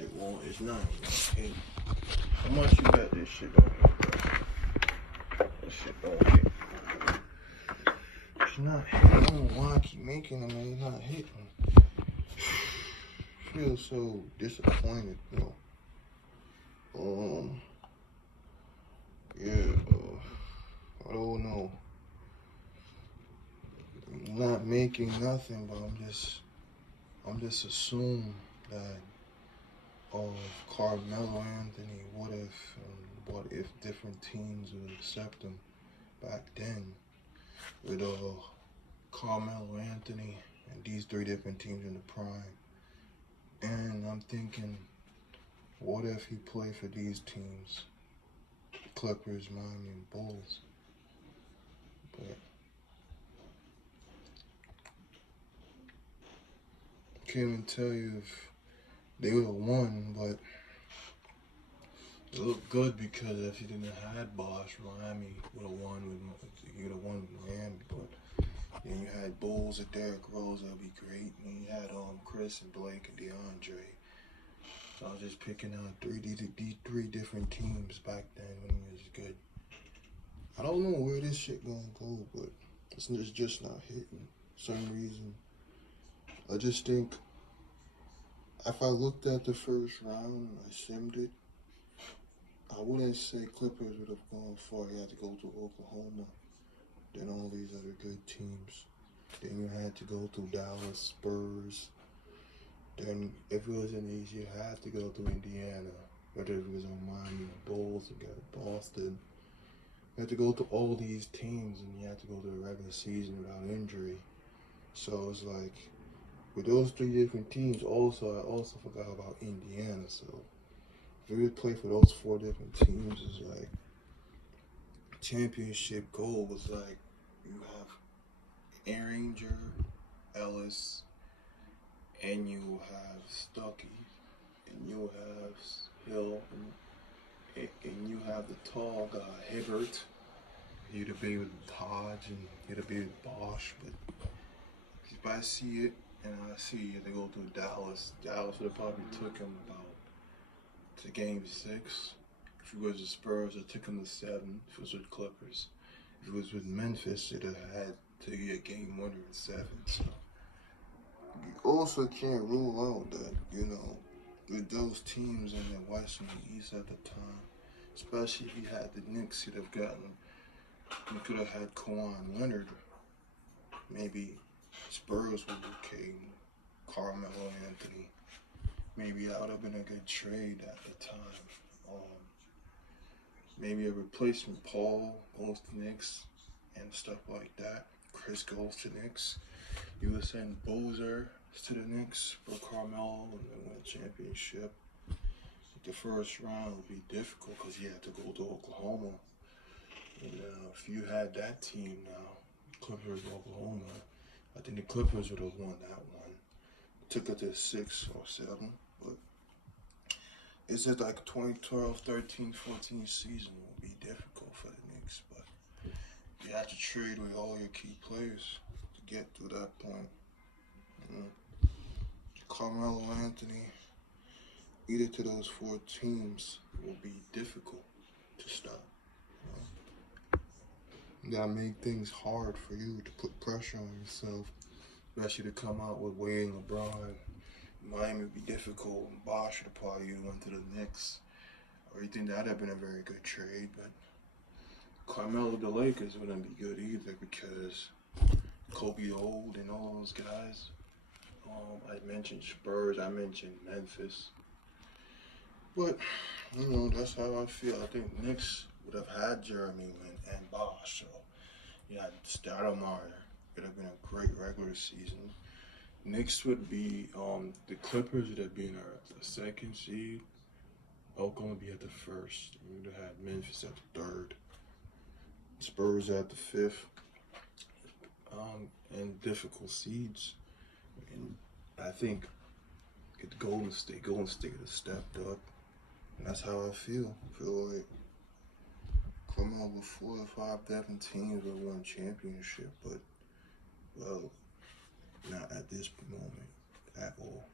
shit won't. It's not hit. How much you bet this shit don't hit, bro? This shit don't hit. It's not hitting. I don't know why I keep making them and it's not hitting. I feel so disappointed, bro. Yeah, I don't know. I'm not making nothing, but I'm just assuming that Carmelo Anthony, what if different teams would accept him back then with Carmelo Anthony and these three different teams in the prime. And I'm thinking, what if he played for these teams? Clippers, Miami, and Bulls. But I can't even tell you if they would have won, but it looked good because if he didn't have had Bosh, Miami would have won with Miami. But then you had Bulls with Derrick Rose, that would be great. And you had Chris and Blake and DeAndre. So I was just picking out three different teams back then when he was good. I don't know where this shit gonna go, but it's just not hitting for some reason. I just think if I looked at the first round and I simmed it, I wouldn't say Clippers would have gone far. You had to go to Oklahoma, then all these other good teams. Then you had to go through Dallas, Spurs. Then if it was in the East, you had to go through Indiana. Whether it was on Miami, Bulls, you got Boston. You had to go to all these teams, and you had to go to the regular season without injury. So it's like, with those three different teams, I also forgot about Indiana. So if we would play for those four different teams, it's like championship goal was like you have Aringer, Ellis, and you have Stuckey, and you have Hill, and you have the tall guy Hibbert. He'd have been with Hodge and he'd have been with Bosh, but if I see it and I see they go through Dallas would have probably took him about to game 6. If it was the Spurs, it took him to 7. If it was with Clippers, if it was with Memphis, it'd have had to get game winner in 7. So you also can't rule out that, with those teams in the West and the East at the time, especially if you had the Knicks, you could have had Kawhi Leonard. Maybe Spurs would have came, Carmelo Anthony. Maybe that would have been a good trade at the time. Maybe a replacement Paul goes to Knicks and stuff like that. Chris goes to Knicks. You would send Boozer to the Knicks for Carmelo and then win a championship. The first round would be difficult because you had to go to Oklahoma. And if you had that team now, Clippers, Oklahoma, I think the Clippers would have won that one. Took it to 6 or 7, but it's just like 2012, 13, 14 season will be difficult for the Knicks, but you have to trade with all your key players to get to that point. Carmelo Anthony, either to those 4 teams will be difficult to stop. You gotta make things hard for you to put pressure on yourself, especially to come out with Wade and LeBron. Miami would be difficult. Bosh would have probably went to the Knicks. Or you think that'd have been a very good trade, but Carmelo to the Lakers wouldn't be good either because Kobe old and all those guys. I mentioned Spurs, I mentioned Memphis. But, that's how I feel. I think Knicks would have had Jeremy Lin and Bosh. So you had Stoudemire. It would have been a great regular season. Knicks would be, the Clippers would have been the 2nd seed. Oklahoma would be at the 1st. We would have had Memphis at the 3rd. Spurs at the 5th. And difficult seeds. And I think Golden State has stepped up. And that's how I feel. I feel like coming up with 4 or 5 different teams that won championship, but, well, not at this moment at all.